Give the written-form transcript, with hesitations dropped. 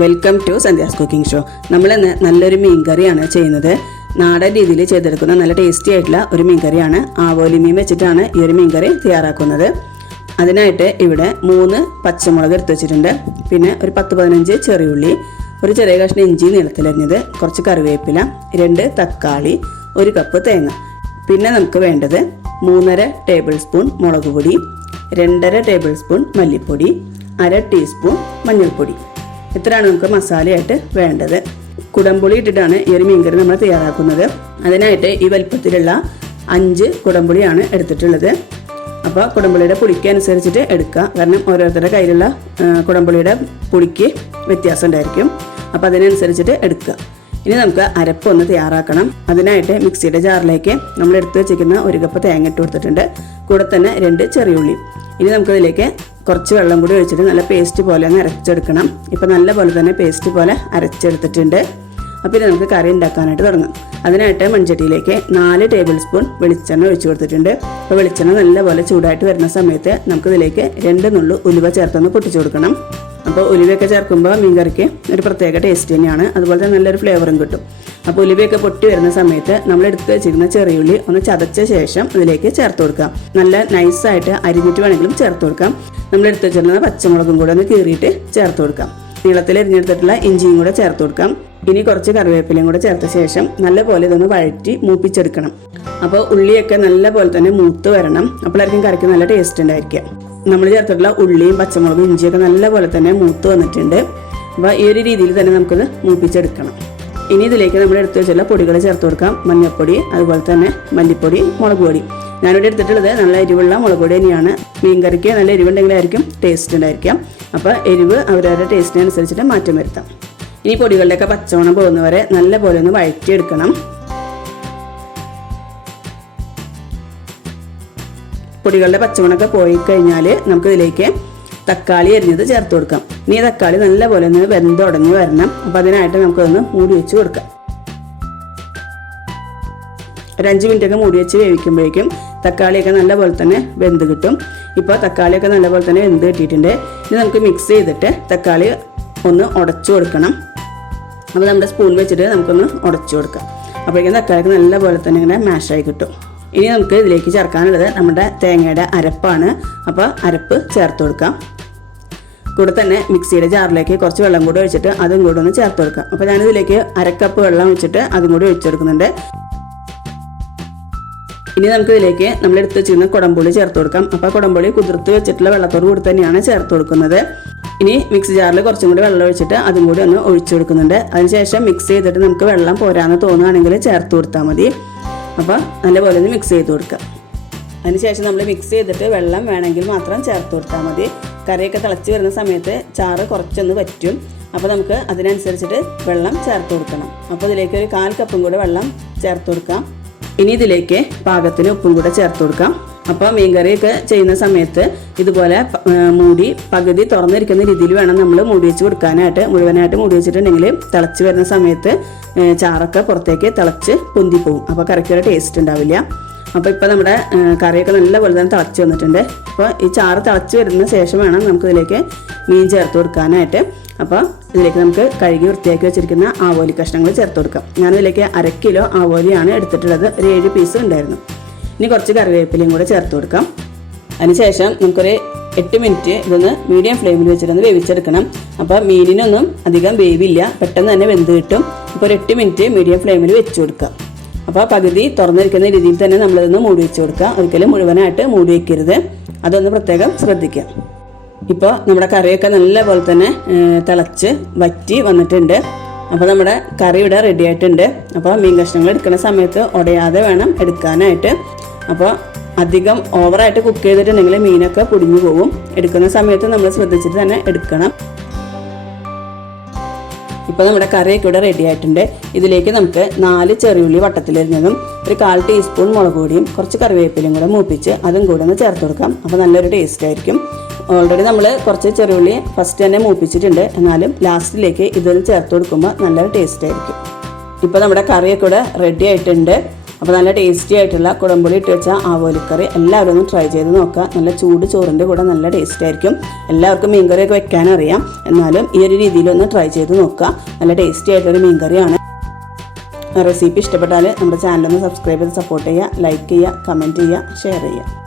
Welcome to Sandhya's cooking show. നമ്മളിന്ന് നല്ലൊരു മീൻ കറിയാണ് ചെയ്യുന്നത്. നാടൻ രീതിയിൽ ചെയ്തെടുക്കുന്ന നല്ല ടേസ്റ്റി ആയിട്ടുള്ള ഒരു മീൻ കറിയാണ്. ആവോലി മീൻ വെച്ചിട്ടാണ് ഈ ഒരു മീൻ കറി തയ്യാറാക്കുന്നത്. അതിനായിട്ട് ഇവിടെ 3 പച്ചമുളക് എടുത്ത് വെച്ചിട്ടുണ്ട്. പിന്നെ ഒരു 10-15 ചെറിയുള്ളി, ഒരു ചെറിയ കഷ്ണം ഇഞ്ചി നീളത്തിലരിഞ്ഞത്, കുറച്ച് കറിവേപ്പില, 2 തക്കാളി, 1 കപ്പ് തേങ്ങ. പിന്നെ നമുക്ക് വേണ്ടത് 3.5 ടേബിൾ സ്പൂൺ മുളക് പൊടി, 2.5 ടേബിൾ സ്പൂൺ മല്ലിപ്പൊടി, 1/2 ടീസ്പൂൺ മഞ്ഞൾപ്പൊടി. ഇത്രയാണ് നമുക്ക് മസാലയായിട്ട് വേണ്ടത്. കുടംപുളി ഇട്ടിട്ടാണ് ഈ ഒരു മീൻകറി നമ്മൾ തയ്യാറാക്കുന്നത്. അതിനായിട്ട് ഈ വലുപ്പത്തിലുള്ള 5 കുടംപുളിയാണ് എടുത്തിട്ടുള്ളത്. അപ്പോൾ കുടംപുളിയുടെ പുളിക്ക് അനുസരിച്ചിട്ട് എടുക്കുക. കാരണം ഓരോരുത്തരുടെ കയ്യിലുള്ള കുടംപുളിയുടെ പുളിക്ക് വ്യത്യാസം ഉണ്ടായിരിക്കും. അപ്പോൾ അതിനനുസരിച്ചിട്ട് എടുക്കുക. ഇനി നമുക്ക് അരപ്പൊന്ന് തയ്യാറാക്കണം. അതിനായിട്ട് മിക്സിയുടെ ജാറിലേക്ക് നമ്മൾ എടുത്ത് വെച്ചിരിക്കുന്ന 1 കപ്പ് തേങ്ങ ഇട്ട് കൊടുത്തിട്ടുണ്ട്. കൂടെ തന്നെ 2 ചെറിയുള്ളി. ഇനി നമുക്കതിലേക്ക് കുറച്ച് വെള്ളം കൂടി ഒഴിച്ചിട്ട് നല്ല പേസ്റ്റ് പോലെ ഒന്ന് അരച്ചെടുക്കണം. ഇപ്പം നല്ല പോലെ തന്നെ പേസ്റ്റ് പോലെ അരച്ചെടുത്തിട്ടുണ്ട്. അപ്പോൾ ഇനി നമുക്ക് കറി ഉണ്ടാക്കാനായിട്ട് തുടങ്ങാം. അതിനായിട്ട് മൺചട്ടിയിലേക്ക് 4 ടേബിൾ സ്പൂൺ വെളിച്ചെണ്ണ ഒഴിച്ചു കൊടുത്തിട്ടുണ്ട്. അപ്പോൾ വെളിച്ചെണ്ണ നല്ലപോലെ ചൂടായിട്ട് വരുന്ന സമയത്ത് നമുക്കിതിലേക്ക് 2 നുള്ളു ഉലുവ ചേർത്തൊന്ന് പൊട്ടിച്ചു കൊടുക്കണം. അപ്പോൾ ഉലുവയൊക്കെ ചേർക്കുമ്പോൾ മീൻ കറിക്ക് ഒരു പ്രത്യേക ടേസ്റ്റ് തന്നെയാണ്. അതുപോലെ തന്നെ നല്ലൊരു ഫ്ലേവറും കിട്ടും. അപ്പോൾ ഉലുവയൊക്കെ പൊട്ടി വരുന്ന സമയത്ത് നമ്മൾ എടുത്ത് വെച്ചിരിക്കുന്ന ചെറിയുള്ളി ഒന്ന് ചതച്ച ശേഷം ഇതിലേക്ക് ചേർത്ത് കൊടുക്കാം. നല്ല നൈസായിട്ട് അരിഞ്ഞിട്ട് വേണമെങ്കിലും ചേർത്ത് കൊടുക്കാം. നമ്മൾ എടുത്ത് വെച്ചിരുന്ന പച്ചമുളകും കൂടെ ഒന്ന് കീറിയിട്ട് ചേർത്ത് കൊടുക്കാം. നീളത്തിൽ എരിഞ്ഞെടുത്തിട്ടുള്ള ഇഞ്ചിയും കൂടെ ചേർത്ത് കൊടുക്കാം. ഇനി കുറച്ച് കറിവേപ്പിലയും കൂടെ ചേർത്ത ശേഷം നല്ലപോലെ ഇതൊന്ന് വഴറ്റി മൂപ്പിച്ചെടുക്കണം. അപ്പോൾ ഉള്ളിയൊക്കെ നല്ല പോലെ തന്നെ മൂത്ത് വരണം. അപ്പോഴായിരിക്കും കറിക്ക് നല്ല ടേസ്റ്റ് ഉണ്ടായിരിക്കുക. നമ്മൾ ചേർത്തിട്ടുള്ള ഉള്ളിയും പച്ചമുളകും ഇഞ്ചിയൊക്കെ നല്ല പോലെ തന്നെ മൂത്ത് വന്നിട്ടുണ്ട്. അപ്പോൾ ഈ ഒരു രീതിയിൽ തന്നെ നമുക്കിത് മൂപ്പിച്ചെടുക്കണം. ഇനി ഇതിലേക്ക് നമ്മൾ എടുത്ത് വെച്ചുള്ള പൊടികൾ ചേർത്ത് കൊടുക്കാം. മഞ്ഞൾപ്പൊടി, അതുപോലെ തന്നെ മല്ലിപ്പൊടി, മുളക് പൊടി. ഞാനിവിടെ എടുത്തിട്ടുള്ളത് നല്ല എരിവുള്ള മുളക് പൊടി തന്നെയാണ്. മീൻ കറിക്ക് നല്ല എരിവുണ്ടെങ്കിലായിരിക്കും ടേസ്റ്റ് ഉണ്ടായിരിക്കാം. അപ്പോൾ എരിവ് അവരവരുടെ ടേസ്റ്റിനനുസരിച്ചിട്ട് മാറ്റം വരുത്താം. ഇനി പൊടികളുടെയൊക്കെ പച്ചമണം പോകുന്നവരെ നല്ല പോലെ ഒന്ന് വഴറ്റിയെടുക്കണം. പൊടികളുടെ പച്ചമണമൊക്കെ പോയി കഴിഞ്ഞാൽ നമുക്കിതിലേക്ക് തക്കാളി അരിഞ്ഞത് ചേർത്ത് കൊടുക്കാം. ഇനി തക്കാളി നല്ല പോലെ ഒന്ന് വെന്തുടഞ്ഞ് വരണം. അപ്പോൾ അതിനായിട്ട് നമുക്കൊന്ന് മൂടി വെച്ച് കൊടുക്കാം. ഒരു 5 മിനിറ്റൊക്കെ മൂടി വെച്ച് വേവിക്കുമ്പോഴേക്കും തക്കാളിയൊക്കെ നല്ല പോലെ തന്നെ വെന്ത് കിട്ടും. ഇപ്പോൾ തക്കാളിയൊക്കെ നല്ല പോലെ തന്നെ വെന്ത് കിട്ടിയിട്ടുണ്ട്. ഇനി നമുക്ക് മിക്സ് ചെയ്തിട്ട് തക്കാളി ഒന്ന് ഉടച്ചു കൊടുക്കണം. അപ്പോൾ നമ്മുടെ സ്പൂൺ വെച്ചിട്ട് നമുക്കൊന്ന് ഉടച്ചു കൊടുക്കാം. അപ്പോഴേക്കും തക്കാളിക്ക് നല്ല പോലെ തന്നെ ഇങ്ങനെ മാഷായി കിട്ടും. ഇനി നമുക്ക് ഇതിലേക്ക് ചേർക്കാനുള്ളത് നമ്മുടെ തേങ്ങയുടെ അരപ്പാണ്. അപ്പോൾ അരപ്പ് ചേർത്ത് കൊടുക്കാം. കൂടെ തന്നെ മിക്സിയുടെ ജാറിലേക്ക് കുറച്ച് വെള്ളം കൂടി ഒഴിച്ചിട്ട് അതും കൂടെ ഒന്ന് ചേർത്ത് കൊടുക്കാം. അപ്പോൾ ഞാനിതിലേക്ക് 1/2 കപ്പ് വെള്ളം ഒഴിച്ചിട്ട് അതും കൂടി ഒഴിച്ചെടുക്കുന്നുണ്ട്. ഇനി നമുക്ക് ഇതിലേക്ക് നമ്മൾ എടുത്ത് വെച്ചിരുന്ന കുടംപുളി ചേർത്ത് കൊടുക്കാം. അപ്പോൾ കുടംപുളി കുതിർത്ത് വെച്ചിട്ടുള്ള വെള്ളത്തോട് കൂടി തന്നെയാണ് ചേർത്ത് കൊടുക്കുന്നത്. ഇനി മിക്സി ജാറിൽ കുറച്ചും കൂടി വെള്ളം ഒഴിച്ചിട്ട് അതും കൂടി ഒന്ന് ഒഴിച്ചു കൊടുക്കുന്നുണ്ട്. അതിനുശേഷം മിക്സ് ചെയ്തിട്ട് നമുക്ക് വെള്ളം പോരാന്ന് തോന്നുകയാണെങ്കിൽ ചേർത്ത് കൊടുത്താൽ മതി. അപ്പോൾ നല്ലപോലെ ഒന്ന് മിക്സ് ചെയ്ത് കൊടുക്കാം. അതിനുശേഷം നമ്മൾ മിക്സ് ചെയ്തിട്ട് വെള്ളം വേണമെങ്കിൽ മാത്രം ചേർത്ത് കൊടുത്താൽ മതി. കറിയൊക്കെ തിളച്ച് വരുന്ന സമയത്ത് ചാറ് കുറച്ചൊന്ന് വറ്റും. അപ്പോൾ നമുക്ക് അതിനനുസരിച്ചിട്ട് വെള്ളം ചേർത്ത് കൊടുക്കണം. അപ്പോൾ ഇതിലേക്ക് ഒരു 1/4 കപ്പും കൂടെ വെള്ളം ചേർത്ത് കൊടുക്കാം. ഇനി ഇതിലേക്ക് പാകത്തിന് ഉപ്പും കൂടെ ചേർത്ത് കൊടുക്കാം. അപ്പോൾ മീൻ കറിയൊക്കെ ചെയ്യുന്ന സമയത്ത് ഇതുപോലെ മൂടി പകുതി തുറന്നിരിക്കുന്ന രീതിയിൽ വേണം നമ്മൾ മൂടി വെച്ച് കൊടുക്കാനായിട്ട്. മുഴുവനായിട്ട് മൂടി വെച്ചിട്ടുണ്ടെങ്കിൽ തിളച്ച് വരുന്ന സമയത്ത് ചാറൊക്കെ പുറത്തേക്ക് തിളച്ച് പൊന്തിപ്പോവും. അപ്പോൾ കറിക്കൊരു ടേസ്റ്റ് ഉണ്ടാവില്ല. അപ്പോൾ ഇപ്പോൾ നമ്മുടെ കറിയൊക്കെ നല്ല പോലെ തന്നെ തിളച്ച് വന്നിട്ടുണ്ട്. അപ്പോൾ ഈ ചാറ് തിളച്ച് വരുന്ന ശേഷം വേണം നമുക്കിതിലേക്ക് മീൻ ചേർത്ത് കൊടുക്കാനായിട്ട്. അപ്പോൾ ഇതിലേക്ക് നമുക്ക് കഴുകി വൃത്തിയാക്കി വെച്ചിരിക്കുന്ന ആവോലി കഷ്ണങ്ങൾ ചേർത്ത് കൊടുക്കാം. ഞാനിതിലേക്ക് 1/2 കിലോ ആവോലിയാണ് എടുത്തിട്ടുള്ളത്. ഒരു 7 പീസ് ഉണ്ടായിരുന്നു. ഇനി കുറച്ച് കറിവേപ്പിലയും കൂടെ ചേർത്ത് കൊടുക്കാം. അതിനുശേഷം നമുക്കൊരു 8 മിനിറ്റ് ഇതൊന്ന് മീഡിയം ഫ്ലെയിമിൽ വെച്ചിട്ടൊന്ന് വേവിച്ചെടുക്കണം. അപ്പോൾ മീനിനൊന്നും അധികം വേവില്ല, പെട്ടെന്ന് തന്നെ വെന്ത് കിട്ടും. അപ്പോൾ ഒരു 8 മിനിറ്റ് മീഡിയം ഫ്ലെയിമിൽ വെച്ച് കൊടുക്കാം. അപ്പോൾ പകുതി തുറന്നിരിക്കുന്ന രീതിയിൽ തന്നെ നമ്മളിതൊന്ന് മൂടി വെച്ച് കൊടുക്കുക. ഒരിക്കലും മുഴുവനായിട്ട് മൂടി വയ്ക്കരുത്. അതൊന്ന് പ്രത്യേകം ശ്രദ്ധിക്കാം. ഇപ്പോൾ നമ്മുടെ കറിയൊക്കെ നല്ല പോലെ തന്നെ തിളച്ച് വറ്റി വന്നിട്ടുണ്ട്. അപ്പോൾ നമ്മുടെ കറി ഇവിടെ റെഡി ആയിട്ടുണ്ട്. അപ്പോൾ മീൻ കഷ്ണങ്ങൾ എടുക്കുന്ന സമയത്ത് ഉടയാതെ വേണം എടുക്കാനായിട്ട്. അപ്പോൾ അധികം ഓവറായിട്ട് കുക്ക് ചെയ്തിട്ടുണ്ടെങ്കിൽ മീനൊക്കെ പൊടിഞ്ഞു പോകും. എടുക്കുന്ന സമയത്ത് നമ്മൾ ശ്രദ്ധിച്ചിട്ട് തന്നെ എടുക്കണം. ഇപ്പോൾ നമ്മുടെ കറിയൊക്കെ ഇവിടെ റെഡി ആയിട്ടുണ്ട്. ഇതിലേക്ക് നമുക്ക് 4 ചെറിയുള്ളി വട്ടത്തിലരിഞ്ഞതും ഒരു 1/4 ടീസ്പൂൺ മുളക് പൊടിയും കുറച്ച് കറിവേപ്പിലയും കൂടെ മൂപ്പിച്ച് അതും കൂടെ ഒന്ന് ചേർത്ത് കൊടുക്കാം. അപ്പോൾ നല്ലൊരു ടേസ്റ്റ് ആയിരിക്കും. ഓൾറെഡി നമ്മൾ കുറച്ച് ചെറിയുള്ളി ഫസ്റ്റ് തന്നെ മൂപ്പിച്ചിട്ടുണ്ട്. എന്നാലും ലാസ്റ്റിലേക്ക് ഇതൊന്ന് ചേർത്ത് കൊടുക്കുമ്പോൾ നല്ലൊരു ടേസ്റ്റ് ആയിരിക്കും. ഇപ്പോൾ നമ്മുടെ കറിയൊക്കെ ഇവിടെ റെഡി ആയിട്ടുണ്ട്. അപ്പോൾ നല്ല ടേസ്റ്റി ആയിട്ടുള്ള കുടംപുളി ഇട്ട് വെച്ച ആവോലി കറി എല്ലാവരും ഒന്ന് ട്രൈ ചെയ്ത് നോക്കുക. നല്ല ചൂട് ചോറിൻ്റെ കൂടെ നല്ല ടേസ്റ്റ് ആയിരിക്കും. എല്ലാവർക്കും മീൻകറിയൊക്കെ വെക്കാനറിയാം, എന്നാലും ഈ ഒരു രീതിയിലൊന്ന് ട്രൈ ചെയ്ത് നോക്കുക. നല്ല ടേസ്റ്റി ആയിട്ടൊരു മീൻകറിയാണ്. റെസിപ്പി ഇഷ്ടപ്പെട്ടാൽ നമ്മുടെ ചാനലൊന്ന് സബ്സ്ക്രൈബ് ചെയ്ത് സപ്പോർട്ട് ചെയ്യുക, ലൈക്ക് ചെയ്യുക, കമൻറ്റ് ചെയ്യുക, ഷെയർ ചെയ്യുക.